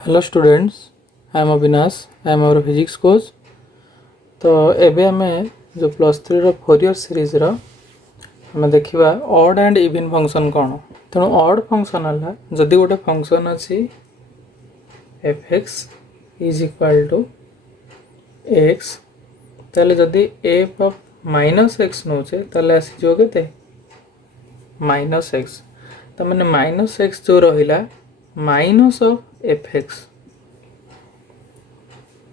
Hello students, I am Avinash, I am your physics coach. तो एबे आमे जो प्लस 3 रो फोरियर सीरीज रो हमें देखिबा ऑड एंड इवन फंक्शन कौन। तेणु ऑड फंक्शन है जदि गोटे फंक्शन अच्छी F X is equal to X, ताले जदि एफ ऑफ माइनस एक्स नौचे ताले आसीजो केते माइनस एक्स। तो मैंने माइनस एक्स जो रहिला माइनस ऑफ एफ एक्स।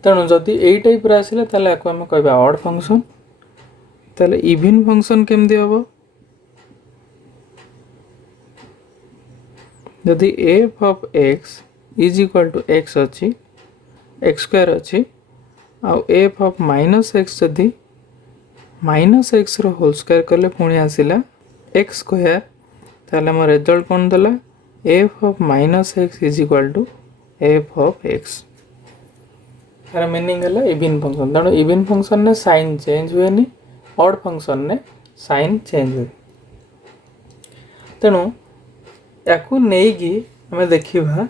तेणु जदि यही टाइप आसिला ताले आको आमे कहबा ऑड फंक्शन। ताले इवन फंक्शन केमती हम जदि F of X is equal to X अच्छी एक्स स्क्वायर अच्छी आउ एफ ऑफ माइनस एक्स जदि माइनस एक्स रो होल स्क्वायर कले पुणी आसिला एक्स स्क्वायर, ताले हम रिजल्ट कौन देला f of minus x is equal to f of x. यार मीनिंग है इवन फंक्शन। तेणु इवन फंक्शन ने साइन चेंज हुए नहीं, ऑड फंक्शन ने साइन चेंज हुए। तेणु याकू नहीं आम देखा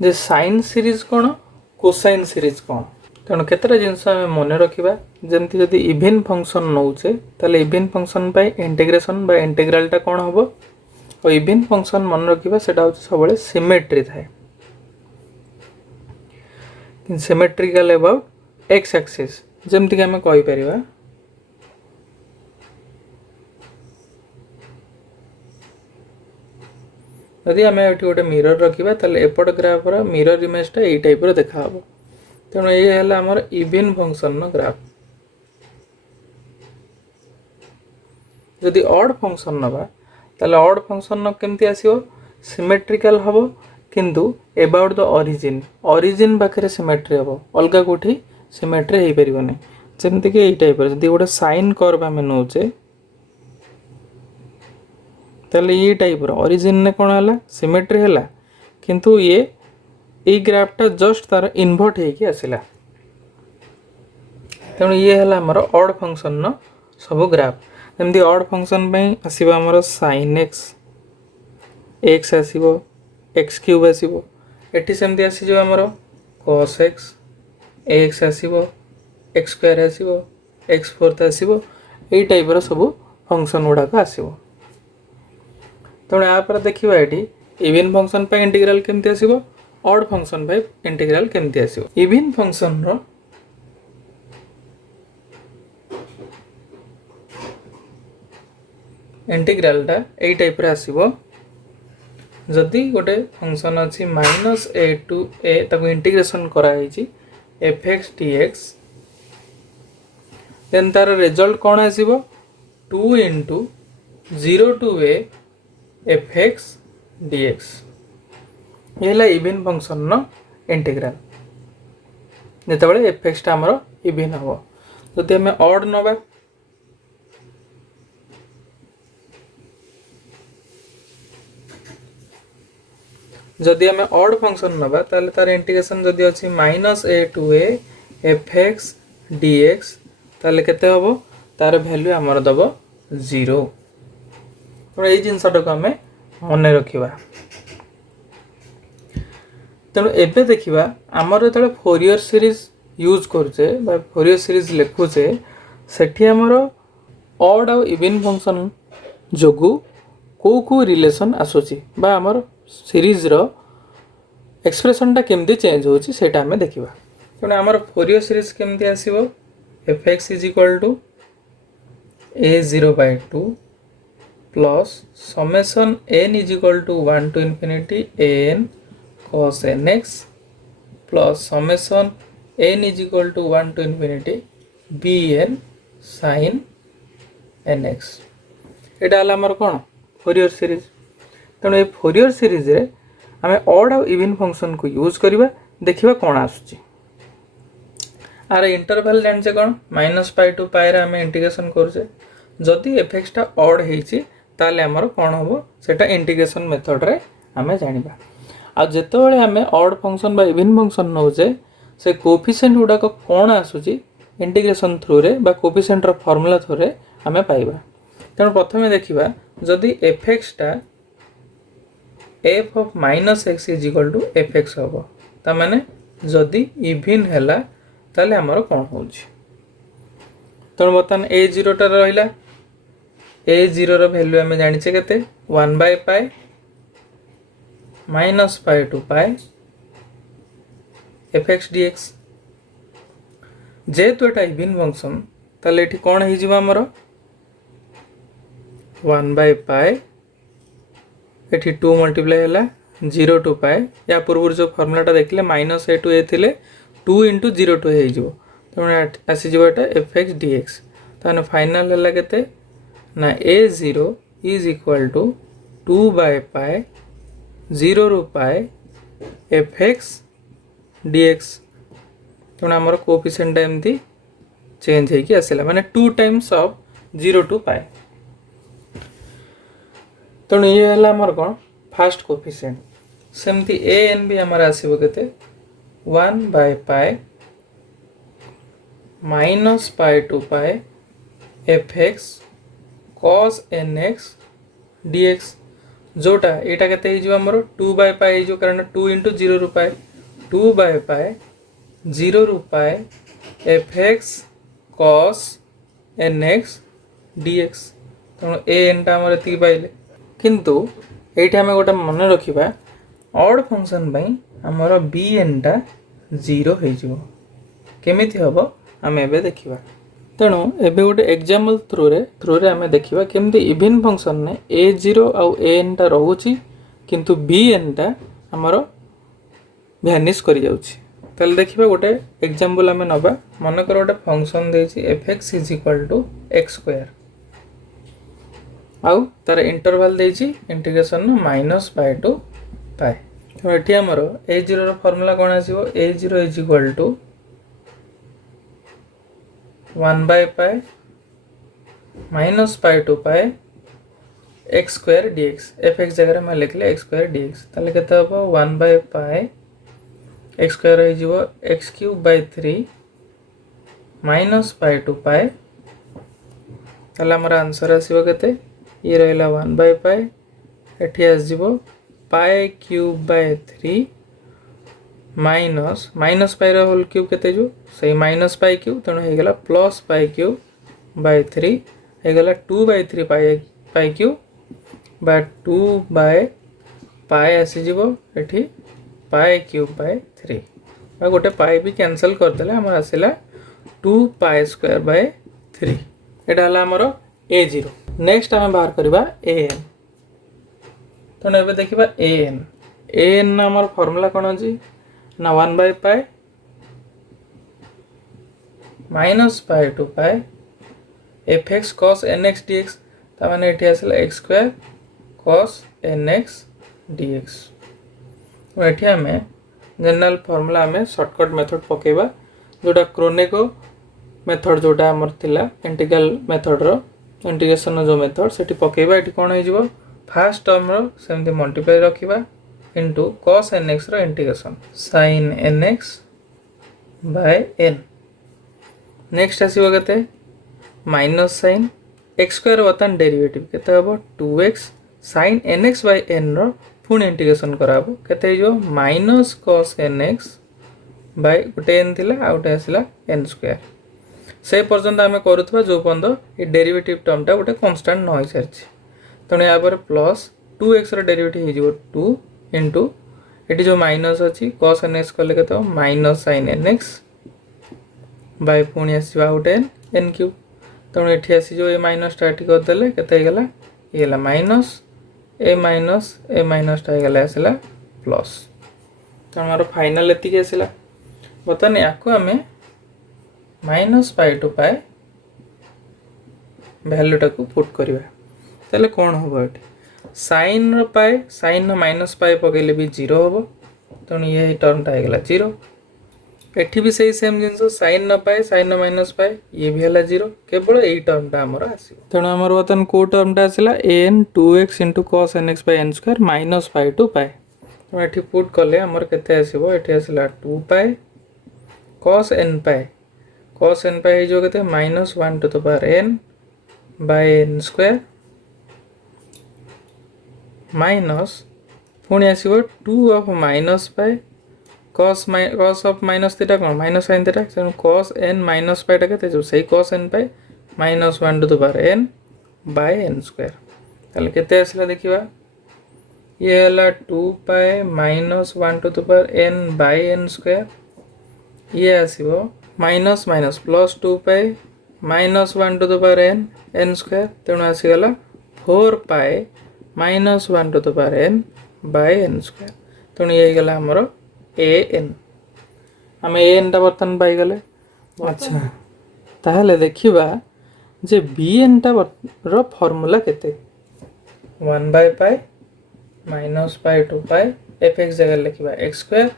जे साइन सीरीज कौन कोसाइन सीरीज कौन। तेणु केतटा जिनस आम मन रखा जमती जदि इवन फंक्शन नौचे ताले इवन फंक्शन इंटीग्रेशन बा इंटीग्रालटा कौन हम और इवन फंक्शन मन रखा से सब सिमेट्री थाए सिमेट्रिकल अबाउट एक्स एक्सिस। जमती आम कहीपर जदि आम ये गोटे मिरर रखा ताले एपट ग्राफर मिरर इमेजटा यही टाइप देखा। तेणु ये है आमर इवन फंक्शन ग्राफ। जदि ऑड फंक्शन नवा ताले ऑड फंक्शन केमती आसीबो सिमेट्रिकल हबो किंतु एबाउट द ओरिजिन ओरिजिन पाखे सिमेट्री हम अलग कौटी सिमेट्री हो पारन। जमती कि टाइप जदि गोटे साइन कर्व आम नौचे ताले ये टाइप ओरिजिन ने कौन है सिमेट्री है किंतु ये ग्राफटा जस्ट तार इनवर्ट होके आसला। तेणु ये है आमर ऑड फंक्शन सब ग्राफ। जमती ऑड फंक्शन आसो आमर साइन एक्स एक्स आसो एक्स क्यूब आसो एटी सेमती आसीजो आमर कॉस एक्स एक्स आसो एक्स स्क्वायर आसो एक्स फोर्थ आसो यही टाइप सब फंक्शन गुड़ाक आसो। तेणु यहाँ देखा ये इवन फंक्शन पे इंटीग्रल केमती आसो ऑड फंक्शन पे इंटीग्रल केमती आसो। इवन फंक्शन रो इंटीग्रलटा यही टाइप आसो जदि गोटे फंक्शन अच्छी माइनस ए टू ए ताको इंटीग्रेशन कराई f x d x then तार रिजल्ट कौन आसो 2 into 0 to a f x d x. ये है इवन फंक्शन इंटीग्रल जिते एफ एक्सटा आमर इवन हम। जदि आम ऑड नवा जदि आम ऑड फंक्शन नवा ताले तार इंटीग्रेशन जदि अच्छी minus a to a f x d x ताले केते हबो तार वैल्यू आमर दब 0। तो ये जिनसटा को आम मन रखा। तेणु एबे देखिबा आमर जो फोरियर सीरीज यूज करछे बा फोरियर सीरीज लिखुचे सेठी आमर ऑड आ इवन फंक्शन जोगु को रिलेशन आसुची बा आमर सीरीज रो एक्सप्रेशनटा केमती चेंज होची सेटा हमें देखिबा। तेणु आमर फोरियर सीरीज केमती आसीबो F X is equal to a0/2 plus summation n is equal to 1 to infinity an cos nx plus summation n is equal to 1 to infinity bn sin nx। एटा हला हमर कोन फोरियर सीरीज। तेणु ये Fourier series रे आम odd आ even function को use करवा देखिबा कौन आसुची। आर इंटरवल जाने कौन -π टू π रे आम इंटीग्रेशन करुचे जदि एफ एक्सटा ऑड होईची ताले हमर कौन हम सेटा इंटीग्रेशन मेथड रे आम जानिबा। आ जेतेबेले आम ऑड फंक्शन बा इवन फंक्शन नौचे से कोफिशिएंट गुडाक कौन आसुची इंटीग्रेशन थ्रू रे बा कोफिशिएंट रो फार्मूला थ्रू रे आम पाइबा। तेणु प्रथमे देखिबा जदि एफ एक्सटा F of minus x is equal to F X हम तामाने जदि इभिन हैला ताले हमर कोन होउछि तो बर्तमान ए जीरो टा रहिला ए जीरो रो वैल्यू हमें जानि छे केते 1 by pi minus pi to pi fx dx जेहेतु एटा इभिन फंक्शन ताले एठी कोन हे जिवो हमर 1 बाय पाई एठी 2 मल्टीप्लाई हैला 0 टू पाई या पूर्व जो फार्मूलाटा देखले माइनस ए टू ए थिले 2 इंटू 0 टू हे जिवो तो आसी जिवो एटा fx dx ताने फाइनल हैला केते ना a0 is equal to 2 by pi 0 रु पाई fx dx तो हमर कोएफिशिएंट एमती चेंज है कि आसला माने 2 टाइम्स ऑफ 0 टू पाई तो ये हला हमर कोन फर्स्ट कोएफिशिएंट सेमती an भी हमर आसीबो केते 1 by pi minus pi to pi fx cos nx dx जोटा एटा केते हे जिवो हमर 2 बाय पाई हे जो कारण 2 इंटू 0 रु पाई 2 बाय पाई 0 रु पाई fx cos nx dx तो an टा हमर एति पाइले किंतु एठी हमें गोटा मन रखिबा ऑड फंक्शन पई हमर bn टा 0 हे जिवो केमिति हबो हम एबे देखिबा तेणु एबे गोटे एग्जांपल थ्रू रे हमें देखिबा केमति इवन फंक्शन ने a0 आउ an टा रहउची किंतु bn टा हमर वैनिश करि जाउची तले देखिबा गोटे एग्जांपल हमें नबा मन कर गोटे फंक्शन देछि fx x स्क्वायर आउ तार इंटरवल देछि integration minus pi to pi तो एठी हमर a0 रो फार्मूला कोन आसीबो a0 1 by pi minus pi to pi X square dx fx जगह में लिखले x स्क्वायर dx ताले केते हबो 1 बाय पाई एक्स स्क्वायर हो जिवो x cube by 3 minus pi to pi ताले हमर आंसर आसीबो केते ये रहला 1 बाय पाई एठी आस जिवो pi cube by 3 minus pi रो होल क्यूब केते जो सही माइनस पाई क्यूब तनो हे गेला प्लस पाई क्यूब बाय 3 हे गेला 2 by 3 pi cube by 2 by pi आसी जिवो एठी पाई क्यूब बाय 3 आ गोटे पाई भी कैंसिल कर देले हमर आसीला 2 पाई स्क्वायर बाय 3 एटा हला हमर a0 नेक्स्ट हम बाहर करबा an तो एबे देखिबा an हमर फार्मूला कोन अछि ना 1 by pi minus pi to pi fx cos nx dx ता माने एठी आसला x square cos nx dx तो एठी हमें जनरल फार्मूला हमें शॉर्टकट मेथड पकेबा जोटा क्रोनेको मेथड जोटा हमर थिला इंटीग्रल मेथड रो इंटीग्रेशन जो मेथड सेठी पकेबा एठी कोन हे जिवो फर्स्ट टर्म रो सेमति मल्टीप्लाई रखिबा into cos nx रो इंटीग्रेशन sin nx by n next आसीबो केते minus sin x square बतन derivative केते हबो 2x sin nx by n रो पुणी इंटीग्रेशन कराबो केते जो माइनस cos nx by गोटे n थिला आ गोटे आसिला n स्क्वायर से पर्यंत हमें करूथबा जो बंद ए डेरिवेटिव टर्म टा गोटे कांस्टेंट न होई सरछि तने या पर प्लस 2x रो डेरिवेटिव हे जिवो 2 इंटू एटी जो माइनस अच्छी cos nx कले केते माइनस sin nx बाय पुणी आसीबा गोटे n क्यूब तण एठी आसी जो ए माइनस टा एठी कर देले केते गेला ये गेला माइनस ए माइनस टा गेला आसीला प्लस तो हमर फाइनल एति के आसीला बतन याको हमें minus pi to pi value टा को पुट करबा तले कोन होबो एठी साइन रो पाई साइन रो माइनस पाई पकेले भी 0 होबो तो ये टर्म टा गेला 0 एठी भी सही सेम जिंसो साइन न पाई साइन न माइनस पाई ये भी हला 0 केवल एई टर्म टा हमर आसी तण हमर वतन को टर्म टा आसीला an 2x cos nx n square minus pi to pi तो एठी पुट करले हमर केते आसीबो एठी आसीला 2 पाई cos n पाई जो केते minus 1 to the power n by n square minus पुणी आसीबो 2 of minus pi cos of minus theta कौन minus sin theta तेणु cos n minus पाई टा केते सही cos n pi minus 1 to the power n by n square ताले केते आसला देखिबा ये हला 2 पाई minus 1 to the power n by n square ये आसीबो minus minus plus 2 pi minus 1 to the power n square तेणु आसी गला 4 पाई minus 1 to the power n by n square तेणु ये गला हमरो a n आम a n टा बर्तन पाई गले अच्छा ताहले देखिबा जे b n टा रो फार्मूला केते 1 by pi minus pi 2 pi fx जगह लिखिबा x square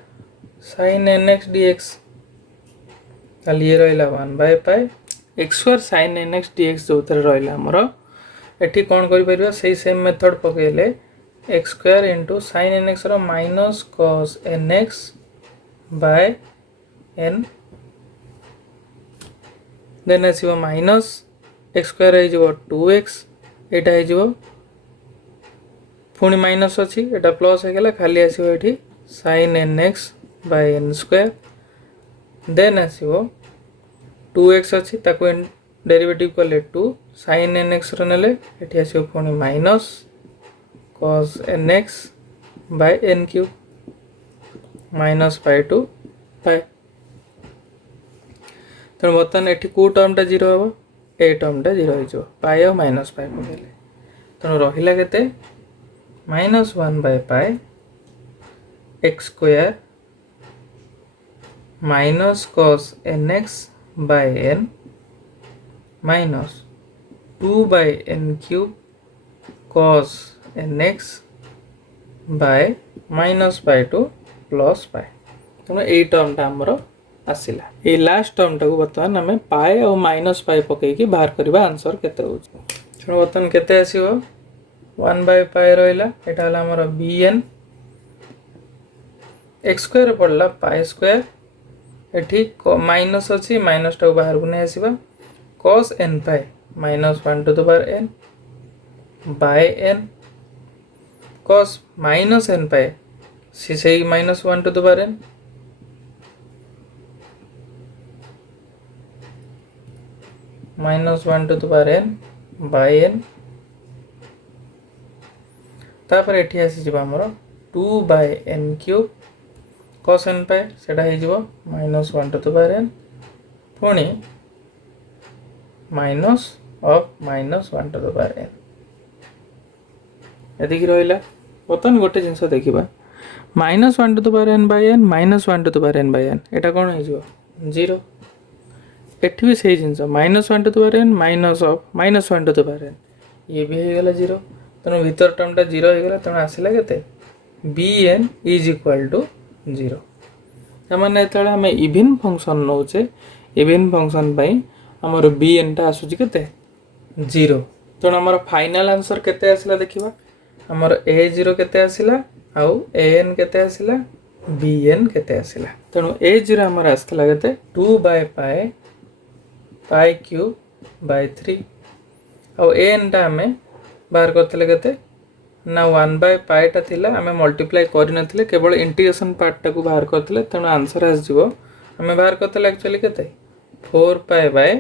sin nx dx ताली ये रहिला 1 by pi x square sin nx dx जो उतर रहिला हमरो एठी कोन करि परिबा सेही सेम मेथड पकेले x square into sin nx रो minus cos nx by n then आसीबो minus x square है जो 2x एटा है जो पुणी माइनस अच्छी एटा प्लस हो गला खाली आसीबो एठी sin nx by n square then आसीबो 2x अच्छी ताको डेरिवेटिव कले 2 sin nx रो नेले एठी आसीबो पुणी minus cos nx by n cube minus pi to pi तो बर्तमान एठी को टर्मटा 0 हबो ए टर्मटा 0 हो पाई और माइनस पाई पकेले तो रहिला केते -1 by pi x square minus cos nx by n minus 2 by n cube cos nx by minus pi to plus pi तो ए टर्मटा हमरो आसिला ए लास्ट टर्मटा को बर्तमान हमें पाई और माइनस पाई पकई की बाहर करबा आंसर केते होछ तो बर्तमान केते आसीबो 1 by pi रहिला एटा हला हमर bn x स्क्वायर पड़ला pi स्क्वायर एठी माइनस अछि माइनस टा बाहर को नै आसीबा cos n pi -1 to the power n by n cos minus n pi से -1 to the power n -1 to the power n by n तापर एठी आसी जिबा हमर 2 by n cube cos n pi सेटा हे जिवो -1 to the power n पुणी minus of -1 to the power n यदि कि रहिला बतन गोटे जिंस देखिबा -1 to the power n by n -1 to the power n by n एटा कोन हे जिवो 0 एठी भी सही जिंस -1 to the power n minus of -1 to the power n ये भी हे गेला 0 तनो भीतर टर्मटा 0 हे गेला तनो आसिला केते bn is equal to 0 तमाने एतळे हमें इवन फंक्शन नोचे इवन फंक्शन पई हमर bn टा आसुची केते 0 तनो हमर फाइनल आंसर केते आसिला देखिबा हमर a0 केते आसिला आउ an केते आसिला bn केते आसिला तनो a0 हमर आस्तला केते 2 by pi cube by 3 आउ an टा हमें बाहर करतले केते ना 1 by pi टा थिला हमें मल्टीप्लाई करि नथिले केवल इंटीग्रेशन पार्ट टा को बाहर करतले तनो आंसर आस जिवो हमें बाहर करतले एक्चुअली केते 4 pi by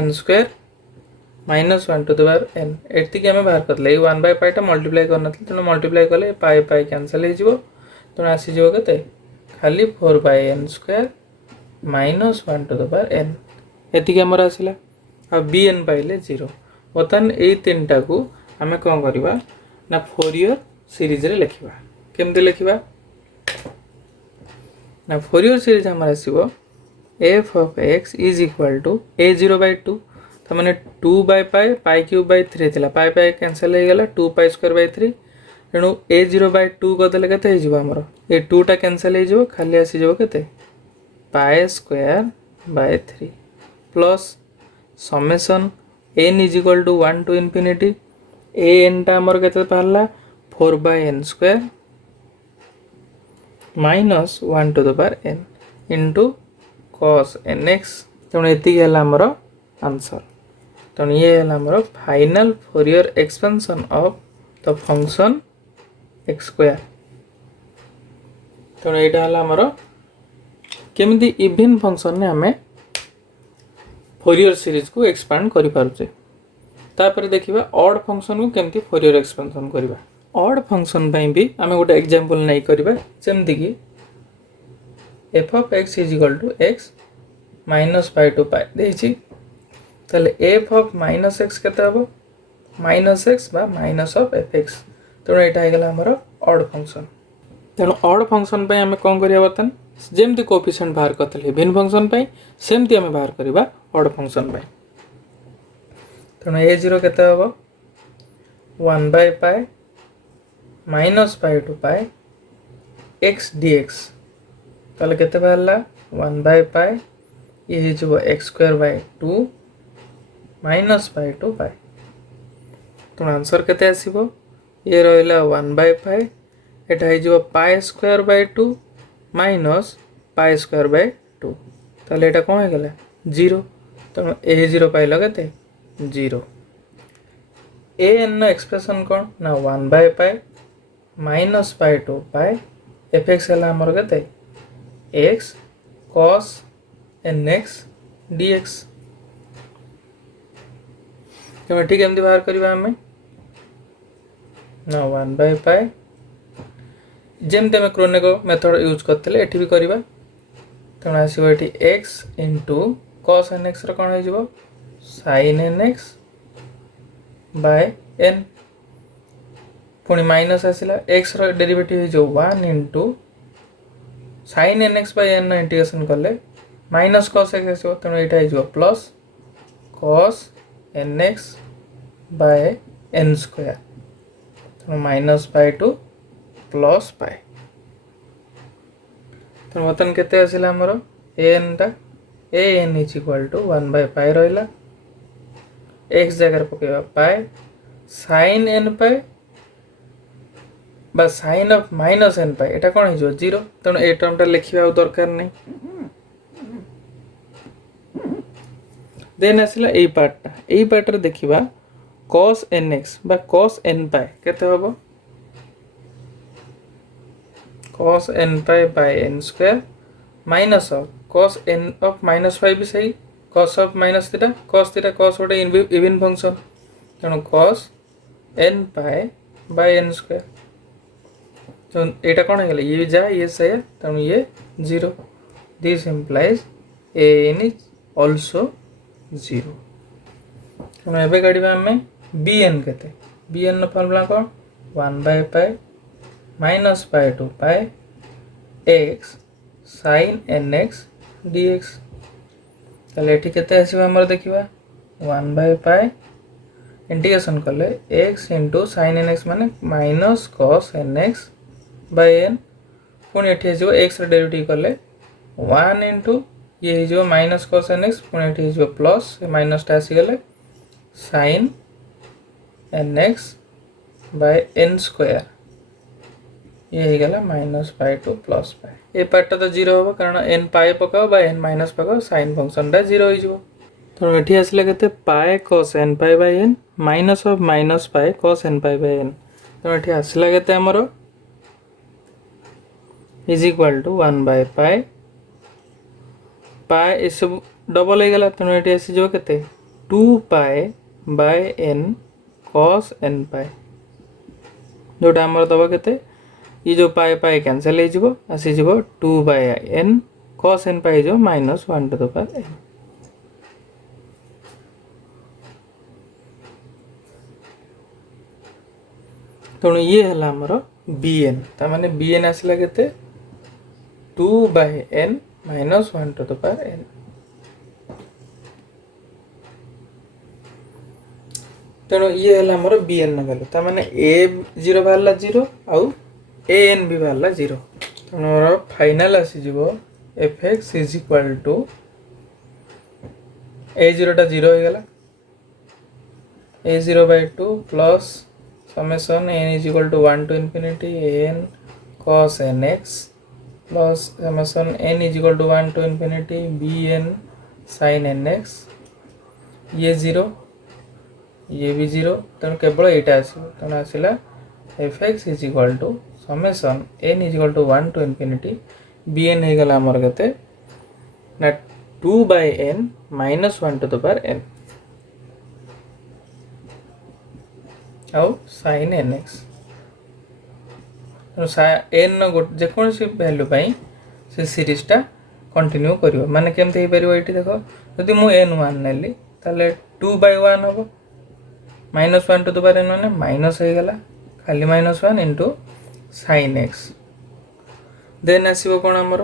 n square -1 to the power n एति के हमें बाहर करतले 1 by pi टा मल्टीप्लाई करनथिले तनो मल्टीप्लाई करले pi pi कैंसिल हे जिवो तनो आसी जिवो केते खाली 4 by n square -1 to the power n एति के हमर आसिला आ bn पाइले 0 बतन ए तीनटा को हमें कोन करबा ना फोरियर सीरीज रे लिखिबा केमते लिखिबा ना फोरियर सीरीज हमर आसीबो f of x is equal to a0 by 2 त माने 2 by pi cube by 3 थिला pi कैंसिल हे गेला 2 pi square by 3 तेनु a0 by 2 को देले केते हे जिवो हमर ए 2 टा कैंसिल हे जिवो खाली आसी जिवो केते pi square by 3 plus summation n is equal to 1 to infinity a n टा हमर केते पारला 4 by n square minus 1 to the power n into cos nx तण एति गेला हमर आंसर तण ये गेला हमर final Fourier expansion of the function x square तण एटा हला हमर केमिति इवन फंक्शन ने आमे फोरियर सीरीज को एक्सपांड करि पारुचे। तापर देखिबा ऑड फंक्शन को केमिति फोरियर एक्सपेंशन करबा। ऑड फंक्शन पई भी आमे गोटे एग्जांपल नै करबा, जेमति कि f of x is equal to x minus pi to pi देछि। ताले f of minus x केते हबो minus x बा minus of fx। तेणु एटा हे गेला हमर ऑड फंक्शन। तेणु ऑड फंक्शन पई आमे कोन करिया बतन जेमति कोएफिशिएंट बाहर करथले इवन फंक्शन पई सेमति आमे बाहर करबा ऑड फंक्शन पई। तेणु a0 केते हबो 1 by pi minus pi to pi x dx। ताले केते बाहरला 1 by pi ये हे जबो x square by 2 minus pi to pi। तो आंसर केते आसीबो ये रहला 1 by pi एटा हे जबो pi square by 2 minus pi square by 2। ताले एटा कोन हे गेला 0। तो a0 पाइलो केते 0। an नो एक्सप्रेशन कोन ना 1 by pi minus pi to pi fx हला हमर केते x cos nx dx। तो ठीक एमदी बाहर करबा हमें ना 1 by pi जेमते में क्रोनेको मेथड यूज करथले एठी भी करबा। तो आसीबो एठी x cos nx रो कोन हो जिवो sin nx by n पुणी माइनस आसिला x रो डेरिवेटिव हो जो 1 sin nx by n integration करले माइनस cos x आसीबो। तेणु एटा हो जिवो plus cos nx by n square. तो minus pi to plus pi. तो बतन केते आसिला हमर an टा an is equal to 1 by pi रहला x जगह पकेबा पाई sin n पाई बा sin ऑफ माइनस n पाई एटा कोन हिजो 0। तण ए टर्मटा लिखिबा दरकार नै। देन आसिला ए पार्ट रे देखिबा cos nx बा cos n पाई केते हबो cos n pi by n square minus of cos n of minus पाई भी सही cos of minus theta cos गोटे इवन फंक्शन। तेणु cos n pi by n square. तो एटा कोन हे गेले ये जा ये सही। तेणु ये 0। This implies an is also 0। तेणु एबे काढिबा हमें bn केते bn नो फार्मूला कोन 1 by pi minus pi to pi x sin nx dx। ताले एठी केते आसीबा हमर देखिबा 1 by pi इंटीग्रेशन करले x sin nx माने minus cos nx by n पुणी एठी आसीबो x रे डेरिवेटिव करले 1 ये हे जो माइनस cos nx पुणी एठी जो प्लस माइनस टा आसी गेले sin nx by n square ये हे गेला minus pi to plus pi. ए पार्ट तो 0 होबो कारण n पाई पकाओ बाय n माइनस पकाओ sin फंक्शन टा 0 हो जिवो। तो एठी आसले केते pi cos n pi by n minus of minus pi cos n pi by n। तो एठी आसले केते हमरो is equal to 1 by pi pi is double हो गेला। तो एठी आसी जो केते 2 पाई by n cos n पाई जोटा हमर दबा केते ये जो पाई पाई कैंसिल हो जिवो आसी जिवो 2 by n cos n pi जो minus 1 to the power n। तो ये हला हमर bn ता माने bn आसला केते 2 by n minus 1 to the power n। तेणु ये हला हमर bn न वैल्यू ता माने a0 बाहरला 0 आउ an भी बाहरला 0। तेणु हमर फाइनल आसी जिवो fx is equal to a0 टा 0 हो गेला a0 by 2 plus summation n is equal to 1 to infinity an cos nx plus summation n is equal to 1 to infinity bn sin nx ये 0 ये भी 0। तेणु केवल एटा आसीबो। तेणु आसिला fx is equal to summation n is equal to 1 to infinity bn हे गला हमर केते ना 2/n minus 1 to the power n आउ sin nx n जेकोसी वैल्यू से सीरीजटा कंटिन्यू कर माने केमती हो पार ये देख जदि मुझे n1 नेली ताले 2/1 हम minus 1 to the power n मैंने माइनस हो गला खाली -1 इंटू sin x देन आसो कौन आमर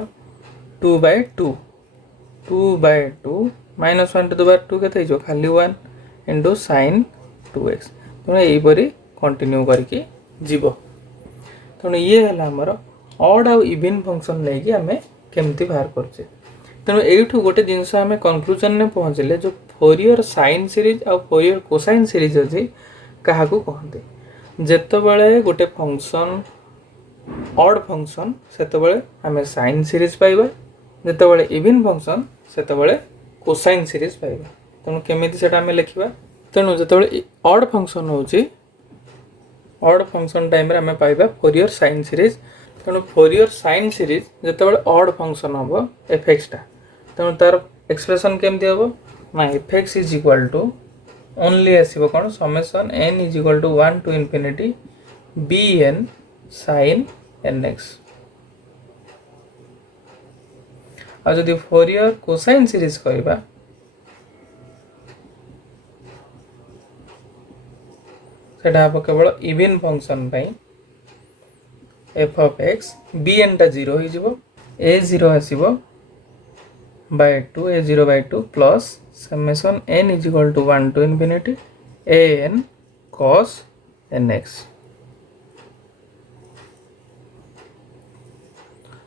2/2 माइनस 1 टू द पावर 2 के खाली 1 इंटू sin 2x तेणु यहीपरी कंटिन्यू करके जीव तेणु ये है आमर ऑड आउ इवन फंक्शन लेकिन आम केमती बाहर करचे तेणु यू गोटे जिनस आम कनक्लूजन में पहुँचले जो फोरियर साइन सीरीज आ फोरियर कोसाइन सीरीज अच्छी क्या कहते जितेबाला गोटे फंक्शन ऑड फंक्शन से आम साइन सीरीज पाइबा जितेबाला इवन फंक्शन से कोसाइन सीरीज पाइबा तेणु केमी से लिखा तेणु जो ऑड फंक्शन होची ऑड फंक्शन टाइम आम पाइबा फोरियर साइन सीरीज तेणु फोरियर साइन सीरीज जितेबाला ऑड फंक्शन हम एफएक्स टा तेणु तार एक्सप्रेशन केमती हम ना F X is equal to only आसो कौन summation n is equal to 1 to infinity bn sin nx आ जदि फोरियर कोसाइन सीरीज करबा सेटा हम केवल even function f of x bn टा 0 हो जिवो a0 आसीबो by 2 a0 by 2 plus summation n is equal to 1 to infinity an cos nx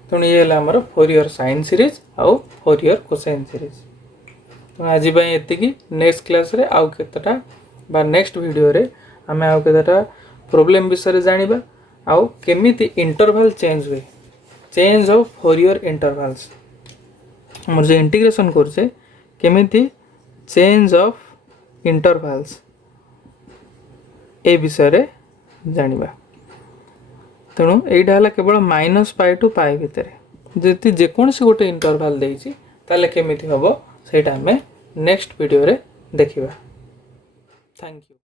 तेणु ये आमर फोरियर साइन सीरीज आउ फोरियर कोसाइन सीरीज तेणु आज ये नेक्स्ट क्लास रे आउ केतटा बा नेक्स्ट वीडियो रे आमे आउ केतटा प्रॉब्लम विषय जानिबा आउ केमिति इंटरवल चेंज हुए चेंज ऑफ फोरियर इंटरवल्स हमर जे इंटीग्रेशन करछे केमिति चेंज ऑफ इंटरवल्स ए विषय रे जानिबा तेणु यहाँ केवल -π टू π भितर जदि जेकोसी गोटे इंटरवल देछि ताले केमिति हबो सेटा हमें नेक्स्ट वीडियो रे देखिबा। Thank you.